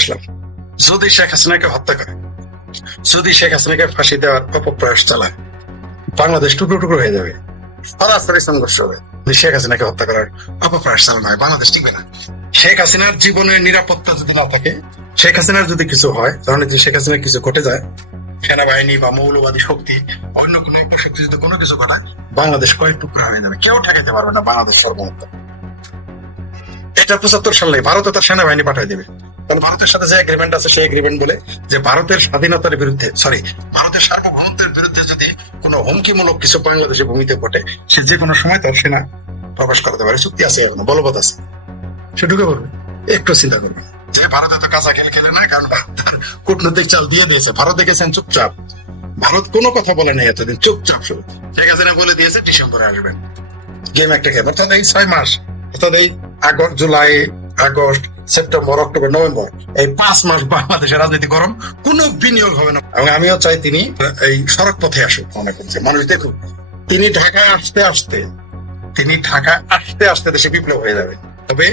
আসলাম, যদি শেখ হাসিনাকে হত্যা করে, যদি শেখ হাসিনাকে ফাঁসি দেওয়ার অপপ্রয়াস চালায়, বাংলাদেশ টুকরো টুকরো হয়ে যাবে, সরাসরি সংঘর্ষ হবে। শেখ হাসিনাকে হত্যা করার অপপ্রয়াস চালানো হয়, বাংলাদেশ টিকবে না। শেখ হাসিনার জীবনের নিরাপত্তা যদি না থাকে, শেখ হাসিনার যদি কিছু হয়, তাহলে যদি শেখ হাসিনার কিছু ঘটে যায়, সেনাবাহিনী বা মৌলবাদী শক্তি, অন্য কোনো অপশক্তি যদি কোনো কিছু ঘটায়, বাংলাদেশ কয়েক টুকরা হয়ে যাবে, কেউ ঠেকাইতে পারবে না বাংলাদেশ সর্বমুক্ত। এটা 75 সালে ভারত তার সেনাবাহিনী পাঠিয়ে দেবে। কারণ ভারতের সাথে যে এগ্রিমেন্ট আছে, সেই এগ্রিমেন্ট বলে যে ভারতের স্বাধীনতার বিরুদ্ধে, ভারতের সার্বভৌমত্বের বিরুদ্ধে যদি কোনো হুমকিমূলক কিছু বাংলাদেশের ভূমিতে ঘটে, সে যে কোনো সময় তার সেনা প্রকাশ করতে পারে। চুক্তি আছে, এখনো বলবৎ আছে, সে ঢুকে পড়বে। একটু চিন্তা করবে যে ভারত এত কাঁচা খেল খেলে না, কারণ কূটনৈতিক চাল দিয়ে দিয়েছে। ভারত দেখেছেন চুপচাপ, ভারত কোনো কথা বলে নাই এতদিন, চুপচাপ শুরু। শেখ হাসিনা বলে দিয়েছে ডিসেম্বরে আসবেন, গেম একটা গেম। অর্থাৎ এই 6 মাস, অর্থাৎ এই August, July, August, September, October, November, এই 5 মাস বাংলাদেশের রাজনীতি গরম, কোনো বিনিয়োগ হবে না। এবং আমিও চাই তিনি এই সড়ক পথে আসুক। মনে করছে মানুষ দেখুক, তিনি ঢাকা আসতে আসতে দেশে বিপ্লব হয়ে যাবে। তবে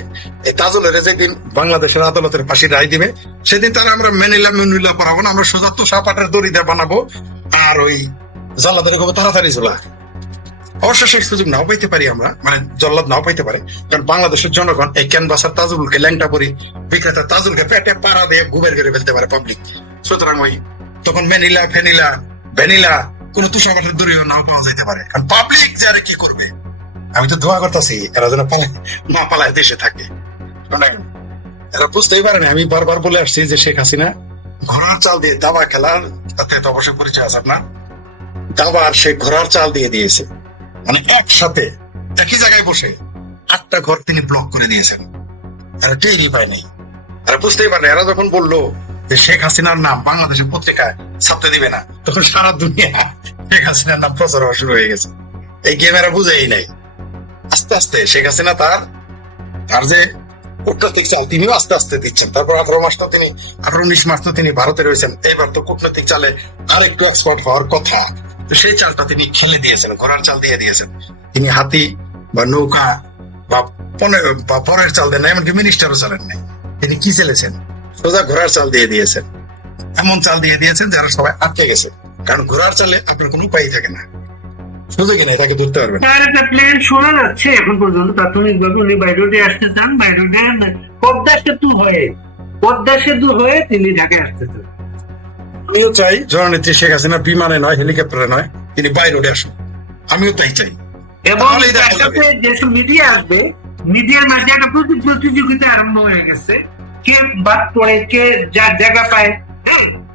এই তাজুলের যেদিন বাংলাদেশের আদালতের ফাঁসি রায় দিবে, সেদিন তারা আমরা মেনুলা পড়াবো না, আমরা সোজা তো সাপাটের দড়িটা বানাবো, আর ওই জাল্লাদের খুব তাড়াতাড়ি ঝোলা। অবশ্য সেই সুযোগ নাও পাইতে পারি আমরা, মানে জল্লাদ নাও পাইতে পারে, কারণ বাংলাদেশের জনগণ এই ক্যানভাসার তাজুলকে, ল্যাংটা পরি বিক্রেতা তাজুলকে পেটে পাড়া দিয়ে গুবের করে ফেলতে পারে পাবলিক। সুতরাং ওই তখন ভ্যানিলা কোন তুষারপাতের দড়িও নাও পাওয়া যেতে পারে, কারণ পাবলিক যে আর কি করবে। আমি তো দোয়া করতেছি এরা যেন না পালায় দেশে থাকে। এরা বুঝতেই পারে না, আমি বারবার বলে আসছি যে শেখ হাসিনা ঘোড়ার চাল দিয়ে দাবা খেলার, তাতে তো অবশ্যই পরিচয় আছে আপনার, দাবার সে ঘোড়ার চাল দিয়ে দিয়েছে। মানে একসাথে একই জায়গায় বসে 8টা ঘর তিনি ব্লক করে দিয়েছেন, এরা টেরই পায় নাই। এরা বুঝতেই পারে না। এরা যখন বললো যে শেখ হাসিনার নাম বাংলাদেশের পত্রিকায় ছাপতে দিবে না, তখন সারা দুনিয়া শেখ হাসিনার নাম প্রচার হওয়া শুরু হয়ে গেছে। এই গেম এরা বুঝেই নাই। আস্তে আস্তে শেখ হাসিনা তার যে কূটনৈতিক চাল তিনিও আস্তে আস্তে দিচ্ছেন। তারপর 18-19 মাস তো তিনি ভারতে রয়েছেন। এইবার তো কূটনৈতিক চালে আর একটু এক্সপার্ট হওয়ার কথা, সেই চালটা তিনি খেলে দিয়েছেন, ঘোড়ার চাল দিয়ে দিয়েছেন। তিনি হাতি বা নৌকা বা পরের চাল দেন না, এমনকি মিনিস্টারও চালেন নাই। তিনি কি চালেছেন? সোজা ঘোড়ার চাল দিয়ে দিয়েছেন। এমন চাল দিয়ে দিয়েছেন যারা সবাই আটকে গেছে, কারণ ঘোড়ার চালে আপনার কোনো উপায় থাকে না, সুযোগই নেই তাকে ধরতে পারবেন। তার একটা প্ল্যান শোনা যাচ্ছে এখন পর্যন্ত প্রাথমিকভাবে উনি বাইরোডে আসতে চান, বাইরোডে পদ্মা সেতু হয়ে তিনি ঢাকায় আসতে চান। আমিও চাই জননেত্রী শেখ হাসিনা বিমানে নয়, হেলিকপ্টারে নয়, তিনি বাইরোডে আসুন। আমিও তাই চাই। এবং যেসব মিডিয়া আসবে, মিডিয়ার মাঝে একটা প্রতিযোগিতা আরম্ভ হয়ে গেছে, কে বাদ পড়ে, কে যার জায়গা পায়,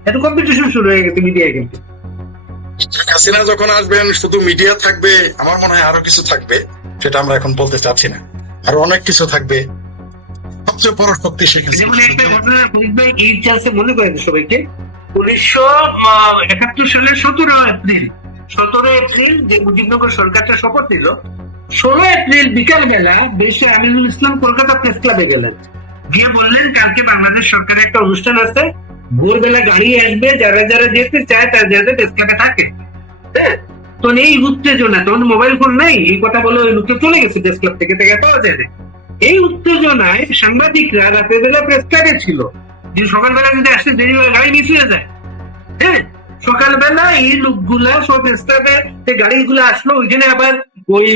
এত কম্পিটিশন শুরু হয়ে গেছে মিডিয়া। কিন্তু শেখ হাসিনা যখন আসবেন শুধু মিডিয়া থাকবে, আমার মনে হয় আরো কিছু থাকবে, সেটা আমরা এখন বলতে চাচ্ছি না। আরো অনেক কিছু থাকবে। সবচেয়ে বড় শক্তি শেখ হাসিনা। যেমন একটা ঘটনা এই চান্সে মনে করেন সবাইকে, 1971 সালের 17 এপ্রিল যে মুজিবনগর সরকারটা শপথ নিল, 16 এপ্রিল বিকাল বেলা ব্যারিস্টার আমিনুল ইসলাম কলকাতা প্রেস ক্লাবে গেলেন, গিয়ে বললেন কালকে বাংলাদেশ সরকারের একটা অনুষ্ঠান আছে, ভোরবেলা গাড়ি আসবে, যারা যারা যেতে চায় তারা যাতে প্রেস ক্লাবে থাকে। তো এই উত্তেজনা, তখন মোবাইল ফোন নাই, এই কথা বলে ওই লোকটা চলে গেছে প্রেস ক্লাব থেকে পাওয়া যায় না। এই উত্তেজনায় সাংবাদিকরা রাতের বেলা প্রেস ক্লাবে ছিল, যে সকালবেলা যদি আসতে দেরি হয় গাড়ি মিস হয়ে যায়। সকালবেলা এই লোকগুলা সব প্রেস ক্লাবে গাড়িগুলো আসলো, ওইখানে আবার ওই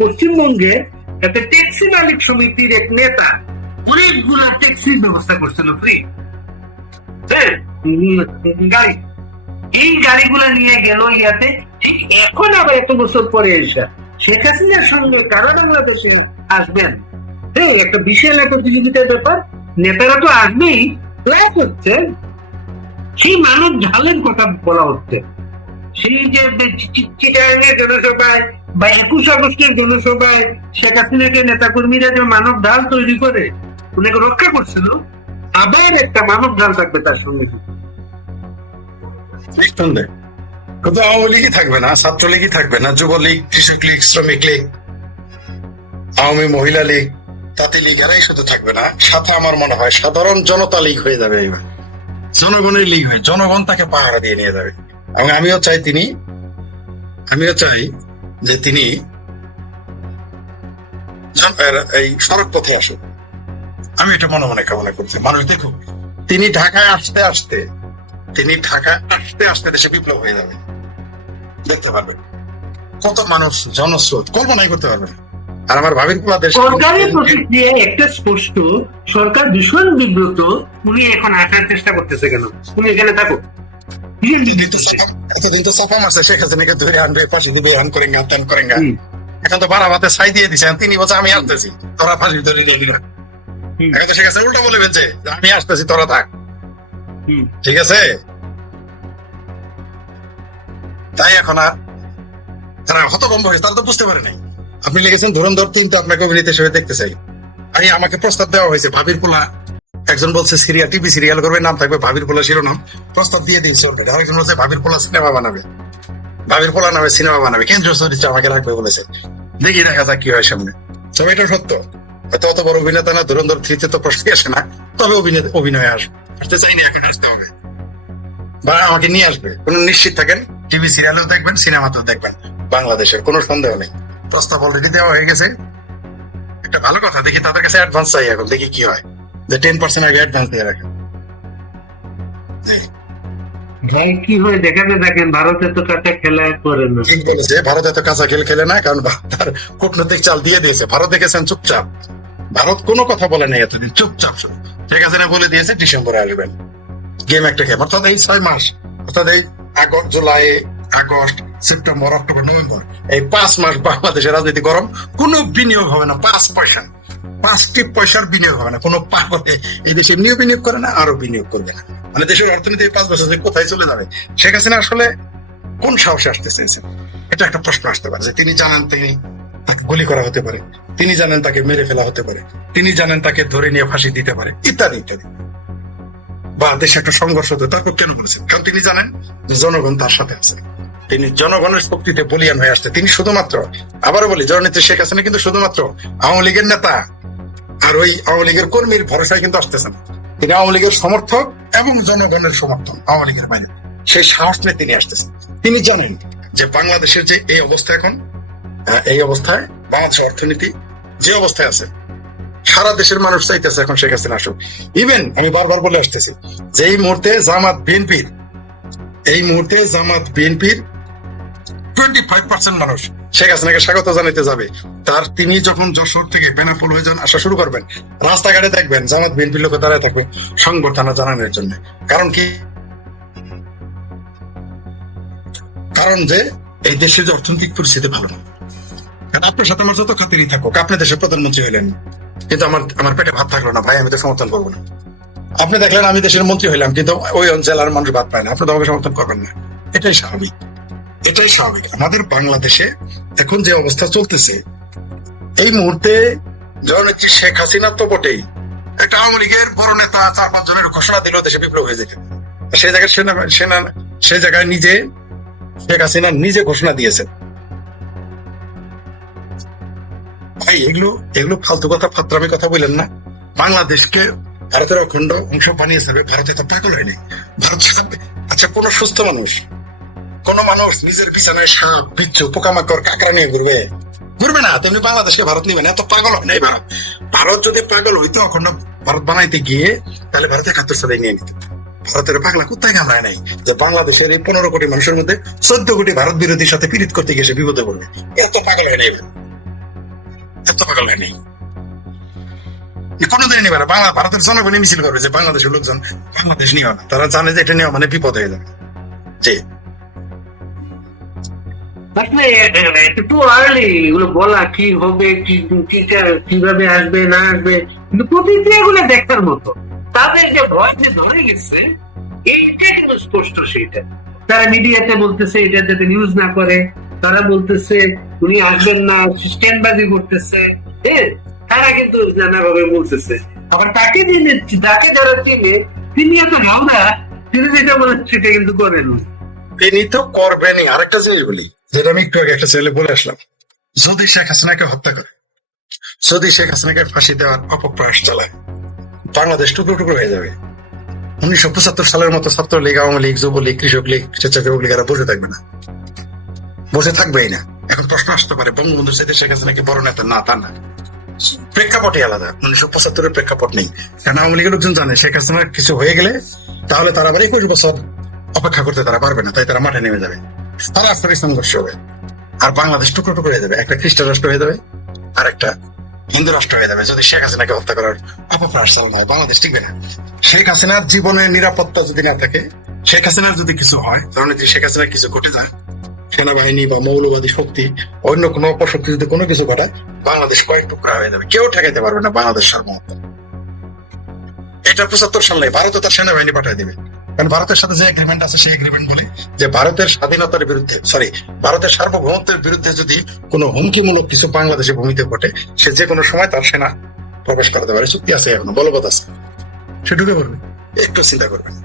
পশ্চিমবঙ্গের একটা ট্যাক্সি মালিক সমিতির এক নেতা অনেকগুলা ট্যাক্সির ব্যবস্থা করছিল, ফ্রি গাড়ি। এই গাড়িগুলা নিয়ে গেল ইয়াতে। ঠিক এখন আবার এত বছর পরে এসে শেখ হাসিনার সঙ্গে কারা বাংলাদেশে আসবেন, একটা বিশাল একটা প্রতিযোগিতার ব্যাপার। নেতারা তো আসবেই, প্লাস হচ্ছে সেই মানব ঢালের কথা বলা হচ্ছে, সেই যে চিটাগাংয়ের জনসভায় বা 21 আগস্টের জনসভায় শেখ হাসিনাকে নেতা কর্মীরা যে মানব ঢাল তৈরি করে ওনাকে রক্ষা করছিল, আবার একটা মানব ঢাল থাকবে তার সঙ্গে। কিন্তু আওয়ামী লীগই থাকবে না, ছাত্রলীগই থাকবে না, যুবলীগ, কৃষক লীগ, শ্রমিক লীগ, আওয়ামী মহিলা লীগ, তাঁতি লীগ, এরাই শুধু থাকবে না, সাথে আমার মনে হয় সাধারণ জনতা লীগ হয়ে যাবে। এবার জনগণের লীগ হয়ে জনগণ তাকে পাহারা দিয়ে নিয়ে যাবে। এবং আমিও চাই যে তিনি এই সড়ক পথে আসুন। আমি এটা মনে মনে কামনা করছি। মানুষ দেখুক, তিনি ঢাকায় আসতে আসতে দেশে বিপ্লব হয়ে যাবে, দেখতে পারবেন কত মানুষ, জনস্রোত কল্পনাই করতে পারবেন। আর আমার ভাবির পোলা দেশ সরকারের প্রতিক্রিয়া একটা স্পষ্ট, সরকার ভীষণ বিব্রত। উনি এখন আসার চেষ্টা করতেছে কেন? উনি এখানে থাকুক। এতদিন তো চাপা মারছে, শেখ হাসিনাকে ধরে আনবে, ফাঁসি দিবে, হ্যান করেন ত্যান করেন। হুম। এখন তো বারাবাতে ছাই দিয়ে দিছে, তিনি বলছে আমি আসতেছি, তোরা ফাঁসি ধরে দিয়ে দিল। এখন তো শেখ হাসিনা উল্টা বলে ফেলছে যে আমি আসতেছি, তোরা থাক। ঠিক আছে, তাই এখন আর তারা হতভম্ব হয়েছে, তারা তো বুঝতে পারে নাই। আপনি লিখেছেন ধুরন্ধর 3, তো আপনাকে অভিনেতা হিসেবে দেখতে চাই। আমি আমাকে প্রস্তাব দেওয়া হয়েছে ভাবির পোলা, একজন বলছে সিরিয়া টিভি সিরিয়াল করবে, নাম থাকবে ভাবির পোলা শিরোনাম, প্রস্তাব দিয়ে দিয়েছে অলরেডি। আরেকজন বলছে ভাবির পোলা সিনেমা বানাবে, ভাবির পোলা নামে সিনেমা বানাবে, কেন্দ্রীয় চরিত্রে আমাকে রাখবে বলেছে। দেখি দেখা যাক কি হয় সামনে। তবে এটা সত্য, হয়তো অত বড় অভিনেতা না, ধুরন্ধর 3 তো প্রশ্নই আসে না, তবে অভিনয়ে আসতে চাইনি, এখন আসতে হবে বা আমাকে নিয়ে আসবে। কোন নিশ্চিত থাকেন, টিভি সিরিয়ালেও দেখবেন, সিনেমাতেও দেখবেন, বাংলাদেশের কোনো সন্দেহ নেই। প্রস্তাব অলরেডি দেওয়া হয়ে গেছে, একটা ভালো কথা। দেখি তাদের কাছে অ্যাডভান্স চাই, এখন দেখি কি হয়, যে 10% আগে অ্যাডভান্স দিয়ে রাখেন। ভাই কি হয় দেখাতে থাকেন, ভারতে তো কাটা খেলা করে না। ঠিক বলেছে, ভারত এত কাঁচা খেল খেলে না, কারণ তার কূটনৈতিক চাল দিয়ে দিয়েছে। ভারত দেখেছেন চুপচাপ, ভারত কোনো কথা বলে নাই এতদিন, চুপচাপ শুধু ঠিক আছে না বলে দিয়েছে ডিসেম্বরে আসবেন, গেম একটা গেম। অর্থাৎ এই 6 মাস, অর্থাৎ এই July, August, September, October, November, এই 5 মাস বাংলাদেশের রাজনীতি গরম। কোনো বিনিয়োগ হবে না, 5 পয়সার বিনিয়োগ হবে না। কোনো পাগলে এই দেশে এমনিও বিনিয়োগ করে না, আরো বিনিয়োগ করবে না। মানে দেশের অর্থনীতি 5 বছর কোথায় চলে যাবে? শেখ হাসিনা আসলে কোন সাহসে আসতে চেয়েছেন, এটা একটা প্রশ্ন আসতে পারে। যে তিনি জানেন তিনি তাকে গুলি করা হতে পারে, তিনি জানেন তাকে মেরে ফেলা হতে পারে, তিনি জানেন তাকে ধরে নিয়ে ফাঁসি দিতে পারে, ইত্যাদি ইত্যাদি, বা দেশে একটা সংঘর্ষ হতে, তারপর কেন বলেছেন? কারণ তিনি জানেন যে জনগণ তার সাথে আছে, তিনি জনগণের শক্তিতে বলিয়ান হয়ে আসছে। তিনি শুধুমাত্র, আবারও বলি, জননেত্রী শেখ হাসিনা কিন্তু শুধুমাত্র আওয়ামী লীগের নেতা আর ওই আওয়ামী লীগের কর্মীর ভরসায় কিন্তু আসতেছেন। তিনি আওয়ামী লীগের সমর্থক এবং জনগণের সমর্থন, আওয়ামী লীগের বাইরে সেই সাহস নিয়ে তিনি আসতেছেন। তিনি জানেন যে বাংলাদেশের যে এই অবস্থা এখন, এই অবস্থায় বাংলাদেশের অর্থনীতি যে অবস্থায় আছে, সারা দেশের মানুষ চাইতেছে এখন শেখ হাসিনা আসুক। ইভেন আমি বারবার বলে আসতেছি যে এই মুহূর্তে জামাত বিএনপির 25% মানুষ শেখ হাসিনাকে স্বাগত জানাতে যাবে। তিনি যখন যশোর থেকে বেনাপোল হয়ে যান আসা শুরু করবেন, রাস্তাঘাটে দেখবেন জামাত বিএনপির লোক দাঁড়ায় থাকবে সংবর্ধনা জানানোর জন্য। কারণ কি? কারণ যে এই দেশের যে অর্থনৈতিক পরিস্থিতি ভালো না। কারণ আপনার সাথে আমার যত খাতিরই থাকুক, আপনি দেশের প্রধানমন্ত্রী হইলেন, কিন্তু আমার পেটে ভাত থাকলো না, ভাই আমি তো সমর্থন করবো না। আপনি দেখলেন আমি দেশের মন্ত্রী হইলাম, কিন্তু ওই জেলার মানুষ ভাত পায় না, আপনি তো আমাকে সমর্থন করবেন না। এটাই স্বাভাবিক, এটাই স্বাভাবিক। আমাদের বাংলাদেশে এখন যে অবস্থা চলতেছে, এই মুহূর্তে জননেত্রী শেখ হাসিনা তো বটেই, একটা আওয়ামী লীগের বড় নেতা 4-5 জনের ঘোষণা দিল দেশে বিপ্লব হয়ে যেতে। সেই জায়গায় নিজে শেখ হাসিনা নিজে ঘোষণা দিয়েছেন। ভাই এগুলো ফালতু কথা, ফাত্রামি কথা বললেন না। বাংলাদেশকে ভারতের অখণ্ড অংশ বানিয়েছে, ভারতে তো পাগল হয়নি। ভারত, আচ্ছা কোন সুস্থ মানুষ, কোন মানুষ নিজের বিছানায় সাপ, বিচ্ছু, পোকামাকড়, কাঁকড়া নিয়ে ঘুরবে না। তেমনি বাংলাদেশকে ভারত নিবে না, এত পাগল হয় নাই ভারত। ভারত যদি পাগল হইতো অখণ্ড ভারত বানাইতে গিয়ে, তাহলে ভারত 71 সালে নিয়ে নিত। ভারতের পাগলা কোথায় কামড়ায় নাই যে বাংলাদেশের এই 15 কোটি মানুষের মধ্যে 14 কোটি ভারত বিরোধীর সাথে পীড়িত করতে গিয়ে সে বিপদে পড়বে। এত পাগল হয় নাই, এত পাগল হয় নাই। কোনোদিনই নেবে না। ভারতের জনগণই মিছিল করবে যে বাংলাদেশের লোকজন বাংলাদেশ নিও না, তারা জানে যে এটা নেওয়া মানে বিপদ হয়ে যাবে। জি, আসলে একটু আর্লি এগুলো বলা, কি হবে, কিভাবে আসবে না আসবে, কিন্তু প্রতিক্রিয়া গুলো দেখার মতো। তাদের যে ভয় যে ধরে গেছে, এইটা কিন্তু স্পষ্ট। সেইটা তারা মিডিয়াতে বলতেছে এটা যাতে নিউজ না করে, তারা বলতেছে উনি আসবেন না, স্ট্যান্ডবাজি করতেছে, তারা কিন্তু নানাভাবে বলতেছে। আবার তাকে যারা চিনে, তিনি এত ভাবনা, তিনি যেটা বলেন সেটা কিন্তু করেন। তিনি তো করবেনই। আরেকটা জিনিস বলি, যেটা আমি একটু আগে একটা ছেলে বলে আসলাম, যদি শেখ হাসিনাকে হত্যা করে, যদি শেখ হাসিনাকে ফাঁসি দেওয়ার অপপ্রয়াস চালায়, বাংলাদেশ টুকরো টুকরো হয়ে যাবে। 1975 সালের মতো ছাত্রলীগ, আওয়ামী লীগ, যুবলীগ, কৃষক লীগ, স্বেচ্ছাসেবক লীগ এরা বসে থাকবে না, বসে থাকবেই না। এখন প্রশ্ন আসতে পারে বঙ্গবন্ধুর সাথে শেখ হাসিনা কি বড় নেতা? না, তা না। প্রেক্ষাপটই আলাদা। 1975-এর প্রেক্ষাপট নেই, কারণ আওয়ামী লীগের লোকজন জানে শেখ হাসিনার কিছু হয়ে গেলে তাহলে তারা আবার 21 বছর অপেক্ষা করতে তারা পারবে না, তাই তারা মাঠে নেমে যাবে, সরাসরি সংঘর্ষ হবে। আর বাংলাদেশ টুকরো টুকরো হয়ে যাবে, একটা খ্রিস্টান রাষ্ট্র হয়ে যাবে আর একটা হিন্দু রাষ্ট্র হয়ে যাবে। যদি শেখ হাসিনাকে হত্যা করার অপপ্রয়াস চালানো হয়, বাংলাদেশ টিকবে না। শেখ হাসিনার জীবনের নিরাপত্তা যদি না থাকে, শেখ হাসিনার যদি কিছু হয়, ধরুন যদি শেখ হাসিনার কিছু ঘটে যায়, সেনাবাহিনী বা মৌলবাদী শক্তি অন্য কোনো অপশক্তি যদি কোনো কিছু ঘটায়, বাংলাদেশ কয়েক টুকরা হয়ে যাবে, কেউ ঠেকাইতে পারবে না বাংলাদেশ সার্বভৌমত্ব। এটা 75 সালে ভারত তার সেনাবাহিনী পাঠিয়ে দিবে, কারণ ভারতের সাথে যে এগ্রিমেন্ট আছে সেই এগ্রিমেন্ট বলে যে ভারতের স্বাধীনতার বিরুদ্ধে, ভারতের সার্বভৌমত্বের বিরুদ্ধে যদি কোনো হুমকিমূলক কিছু বাংলাদেশের ভূমিতে ঘটে, সে যে কোনো সময় তার সেনা প্রবেশ করাতে পারে। চুক্তি আছে, এখনো বলবৎ আছে, সে ঢুকে পড়বে, একটু চিন্তা করবে না,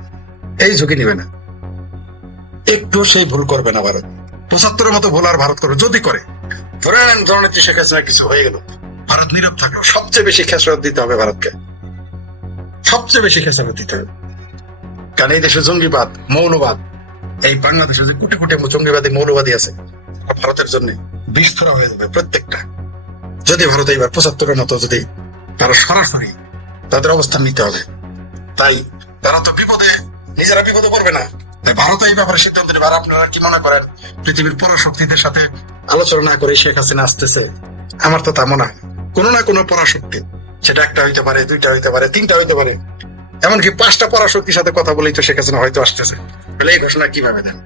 এই ঝুঁকি নিবে না, একটু সেই ভুল করবে না ভারত। 75-এর মতো ভুল আর ভারত করবে যদি করে। ধরেন জননেত্রী শেখ হাসিনা কিছু হয়ে গেল, ভারত নীরব থাকলো, সবচেয়ে বেশি খেসারত দিতে হবে ভারতকে, সবচেয়ে বেশি খেসারত দিতে হবে। কারণ এই দেশে জঙ্গিবাদ, মৌলবাদ, এই বাংলাদেশে যে কোটি কোটি জঙ্গিবাদী মৌলবাদী আছে, ভারতের জন্য বিস্ফোরক হয়ে যাবে প্রত্যেকটা। যদি ভারত এইবার 75-এর মতো যদি তারা সরাসরি তাদের অবস্থান নিতে হবে, তাই তারা তো বিপদে নিজেরা বিপদে পড়বে না, তাই ভারত এই ব্যাপারে সিদ্ধান্ত নেবে। আর আপনারা কি মনে করেন পৃথিবীর পরাশক্তিদের সাথে আলোচনা না করে শেখ হাসিনা আসতেছে? আমার তো তা মনে হয় কোনো না কোনো পরাশক্তি, সেটা একটা হইতে পারে, দুইটা হইতে পারে, তিনটা হইতে পারে, এমনকি 5টা পরাশক্তির সাথে কথা বলেই তো শেখ হাসিনা হয়তো আসতেছে। বলে এই ঘোষণা কিভাবে দেন?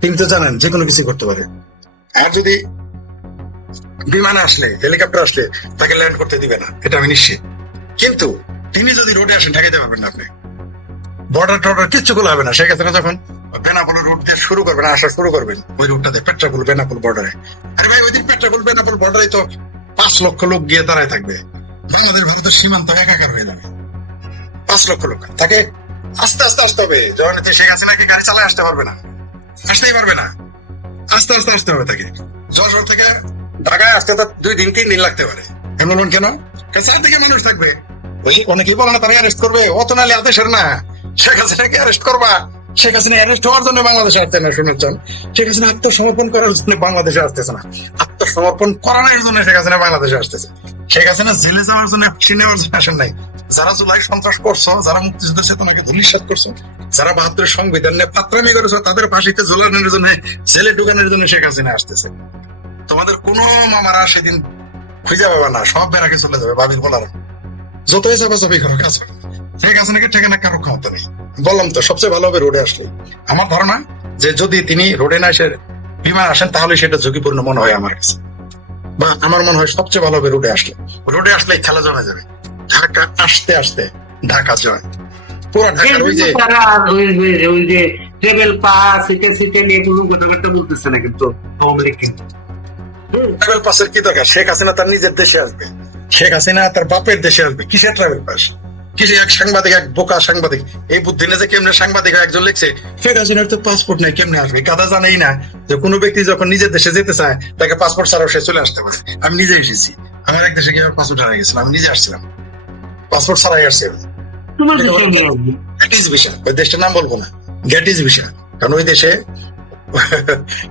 তিনি তো জানেন যে কোনো কিছু করতে পারে। আর যদি বিমানে আসলে, হেলিকপ্টার আসলে তাকে ল্যান্ড করতে দিবে না, এটা আমি নিশ্চিত। কিন্তু তিনি যদি রোডে আসেন, ঠেকাইতে পারবেন না আপনি। বর্ডার টর্ডার কিচ্ছু গুলো হবে না। শেখ হাসিনা যখন বেনাপোল রুট দিয়ে শুরু করবেন, আসা শুরু করবেন ওই রুটটাতে, পেট্রাপোল বেনাপোল বর্ডারে। আরে ভাই, ওই দিন পেট্রাপোল বেনাপোল বর্ডারে তো 5 লক্ষ লোক গিয়ে দাঁড়ায় থাকবে, বাংলাদেশ ভারতের সীমান্ত একাকার হয়ে যাবে। 5 লক্ষ লোক, তাকে আস্তে আস্তে আসতে হবে। যখন শেখ হাসিনাকে গাড়ি চালায় আসতে পারবে না, আসতেই পারবে না, আস্তে আস্তে আসতে হবে তাকে। যশোর থেকে ঢাকায় আসতে তার 2 দিন 3 দিন লাগতে পারে। এমন কেন? চারদিকে মানুষ থাকবে, ওই অনেকেই বলে না তারা অ্যারেস্ট করবে, অত নালে আদেশের না। শেখ হাসিনাকে অ্যারেস্ট করবা? শেখ হাসিনা অ্যারেস্ট হওয়ার জন্য বাংলাদেশে আসতে না, শুনেছেন? শেখ হাসিনা আত্মসমর্পণ করার জন্য বাংলাদেশে আসতেছে না, আত্মসমর্পণ করানোর জন্য শেখ হাসিনা বাংলাদেশে আসতেছে। শেখ হাসিনা জেলে যাওয়ার জন্য, ফাঁসি নেওয়ার জন্য আসেন নাই। যারা জুলাই সন্ত্রাস করছো, যারা মুক্তিযুদ্ধের চেতনাকে ধূলিসাৎ করছো, যারা 72 সংবিধান নিয়ে পাত্রামি করেছো, তাদের ফাঁসিতে ঝুলানোর জন্য, জেলে ঢুকানোর জন্য শেখ হাসিনা আসতেছে। তোমাদের কোন মামারা সেদিন খুঁজে পাবে না, সব বেড়াকে চলে যাবে বাবির বলার। যতই চাপাচাপি করো, কাজ করো, শেখ হাসিনাকে ঠেকানো কারো ক্ষমতা নেই। বললাম তো, সবচেয়ে ভালো হবে রোডে আসলে। আমার ধারণা যে যদি তিনি রোডে না এসে বিমান আসেন, তাহলে সেটা ঝুঁকিপূর্ণ মনে হয় আমার কাছে, বা আমার মনে হয় সবচেয়ে ভালো হবে রোডে আসলে। রোডে আসলে খেলা জমে যাবে। ঢাকা আসতে আসতে ঢাকা জয়, পুরো ঢাকার ওই যে তারা ওই যে ট্রেভেল পাস, সিটে নিয়ে কোনো কথাবার্তা বলতেছে না, কিন্তু আওয়ামী লীগ কিন্তু ট্রাভেল পাসের কি দরকার? শেখ হাসিনা তার নিজের দেশে আসবে, শেখ হাসিনা তার বাপের দেশে আসবে, কিসের ট্রাভেল পাস? কিছু এক সাংবাদিক, এক বোকা সাংবাদিক, এই বুদ্ধি না যে কেমনে সাংবাদিক একজন লিখছে শেখ হাসিনার তো পাসপোর্ট নাই, কেমনে আসবে? গাদা জানেই না যে কোনো ব্যক্তি যখন নিজের দেশে যেতে চায়, তাকে পাসপোর্ট ছাড়াও সে চলে আসতে পারে। আমি নিজে এসেছি, আমার এক দেশে গিয়ে পাসপোর্ট হারিয়ে গেছিলাম, আমি নিজে আসছিলাম, পাসপোর্ট ছাড়াই আসছি আমি। তোমার দেশে নিয়ে আসবে। গ্যাটিস ভিসা, ওই দেশটার নাম বলবো না, গ্যাটিস ভিসা, কারণ ওই দেশে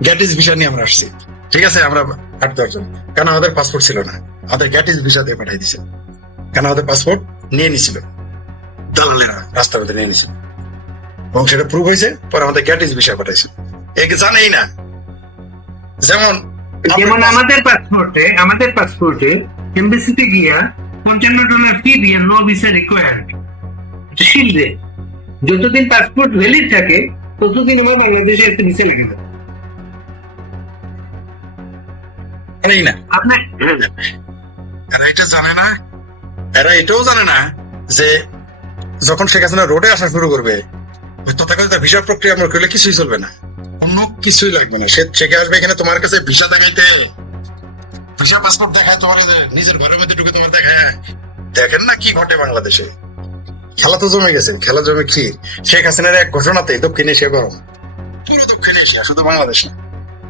গ্যাটিস ভিসা নিয়ে আমরা আসছি। ঠিক আছে, আমরা 8-10 জন, কারণ আমাদের পাসপোর্ট ছিল না, আমাদের গ্যাটিস ভিসা দিয়ে পাঠাই দিছে, কারণ আমাদের পাসপোর্ট নিয়ে নিছিল দালালেরা, রাস্তার মধ্যে নিয়ে নিছিল, এবং সেটা প্রুভ হয়েছে, পরে আমাদের গ্যাটিস ভিসা পাঠাইছে। একে জানেই না। যেমন আমাদের পাসপোর্টে এমবেসিতে গিয়া $55 ফি দিয়ে নো ভিসা রিকোয়ার্ড শিল্ডে, যতদিন পাসপোর্ট ভ্যালিড থাকে ততদিন আমার বাংলাদেশে একটা ভিসা লাগে না। জানেই না, আপনার এরা এটা জানে না, এরা এটাও জানে না যে যখন শেখ হাসিনা রোডে আসা শুরু করবে, তথাকথিত ভিসা প্রক্রিয়া আমরা করলে কিছুই চলবে না, অন্য কিছুই লাগবে না। সে চেকে আসবে এখানে তোমার কাছে ভিসা দেখাইতে, ভিসা পাসপোর্ট দেখায় তোমার, নিজের ঘরের মধ্যে ঢুকে তোমার দেখায়। দেখেন না কি ঘটে বাংলাদেশে, খেলা তো জমে গেছে, খেলা জমে কি শেখ হাসিনার এক ঘটনাতে দক্ষিণ এশিয়া গরম, পুরো দক্ষিণ এশিয়া, শুধু বাংলাদেশ না।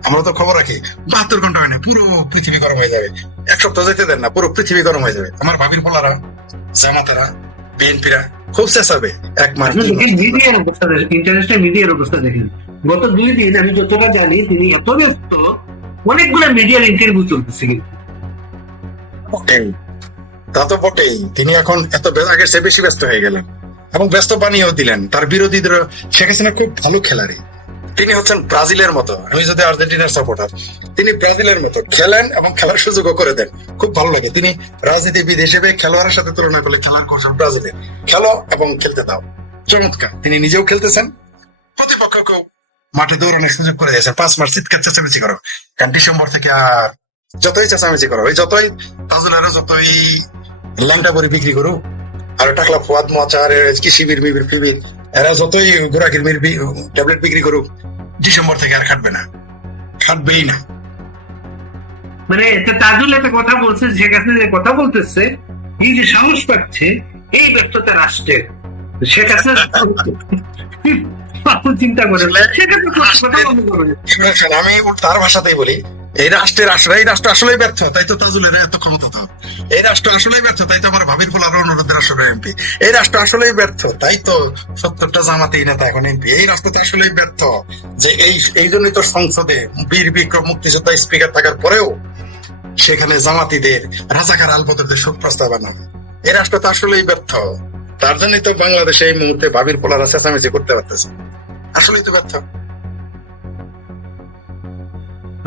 আমরা তো খবর রাখি 72 ঘন্টা হয় না, পুরো পৃথিবী গরম হয়ে যাবে। 1 সপ্তাহ যেতে দেন না, পুরো পৃথিবী গরম হয়ে যাবে। আমার ভাবির পোলারা, জামাতারা, বিএনপিরা খুব চেঁচাবে। 1 মাস মিডিয়ার অবস্থা, ইন্টারন্যাশনাল মিডিয়ার অবস্থা দেখেন। গত 2 দিন আমি যতটা জানি তিনি এত ব্যস্ত, অনেকগুলো মিডিয়ার ইন্টারভিউ চলতেছে। তা তো বটেই, তিনি এখন এত আগের চেয়ে বেশি ব্যস্ত হয়ে গেলেন এবং ব্যস্ত বানিয়েও দিলেন। তার বিরোধীদের, শেখ হাসিনা খুব ভালো খেলারি, তিনি হচ্ছেন ব্রাজিলের মতো। আমি যদি আর্জেন্টিনার সাপোর্টার, তিনি ব্রাজিলের মতো খেলেন এবং খেলার সুযোগও করে দেন, খুব ভালো লাগে। তিনি রাজনীতিবিদ হিসেবে খেলোয়াড়ের সাথে তুলনা করলে খেলার কৌশল ব্রাজিলের, খেলো এবং খেলতে দাও, চমৎকার। তিনি নিজেও খেলতেছেন, প্রতিপক্ষকেও মাঠে দৌড়ানোর সুযোগ করে দিয়েছেন। 5 মাস চিৎকার চেঁচামেচি করো, কারণ ডিসেম্বর থেকে আর যতই চেঁচামেচি করো, ওই যতই তাজুলেরও যতই ল্যাংটা করে বিক্রি করুক, আর টাকলা ফুয়াদ মাচার কি শিবির মিবির ফিবির, এরা যতই গোড়া কিরমির ট্যাবলেট বিক্রি করুক, ডিসেম্বর থেকে আর খাটবে না, খাটবেই না। মানে তাজুল একটা কথা বলছে, শেখ হাসিনা যে কথা বলতেছে, এই যে সাহস পাচ্ছে, এই ব্যর্থতা রাষ্ট্রের। শেখ হাসিনা চিন্তা করে আমি তার ভাষাতেই বলি, এই রাষ্ট্র আসলেই ব্যর্থ, তাই তো তাজুলের এত ক্ষমতা। এই রাষ্ট্র আসলেই ব্যর্থ, তাই তো আমার ভাবির ফলার অনুরোধের আসলে এমপি। এই রাষ্ট্র আসলেই ব্যর্থ, তাই তো 70টা জামাতেই নেতা এখন এমপি। এই রাষ্ট্র তো আসলেই ব্যর্থ, যে এই জন্যই তো সংসদে বীর বিক্রম মুক্তিযোদ্ধা স্পিকার থাকার পরেও সেখানে জামাতিদের, রাজাকার আলবদরদের শোক প্রস্তাব আনা। এই রাষ্ট্র তো আসলেই ব্যর্থ, তার জন্যই তো বাংলাদেশে এই মুহূর্তে ভাবির পোলারা চেঁচামেচি করতে পারতেছে, আসলেই তো ব্যর্থ।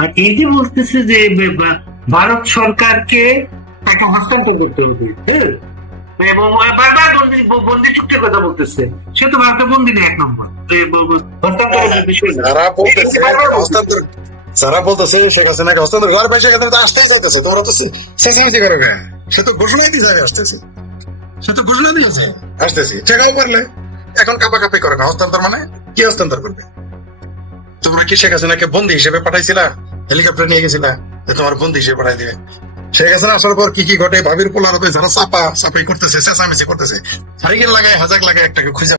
আর এই যে বলতেছে যে ভারত সরকারকে টাকা হস্তান্তর করতে হবে, হ্যাঁ, এবং বারবার বন্দি চুক্তির কথা বলতেছে, সে তো ভারতের বন্দি নেই 1 নম্বর। হস্তান্তরের বিষয় না। যারা বলতেছে শেখ হাসিনাকে হস্তান্তর ঘর বাইরে, সেখানে তো আসতেই চাইতেছে, তোমরা তো চেঁচামেচি করো কেন? সে তো ঘোষণাই দিয়ে যাবে আসতেছে, সে তো ঘোষণা দিয়েছে আসতেছি, ঠেকাও পারলে। এখন কাপাকাপি করে না, হস্তান্তর মানে কি হস্তান্তর করবে? তোমরা কি শেখ হাসিনাকে বন্দি হিসেবে পাঠাইছিলা? হেলিকপ্টার নিয়ে গেছিলা যে তোমার বন্দি হিসেবে পাঠাই দিবে? শেখ হাসিনা আসার পর কি কি ঘটে? ভাবির পোলার যারা চাপাই করতেছে, চেঁচামেচি করতেছে, সাইকেল লাগায়, হাজাক লাগায় একটাকে খুঁজে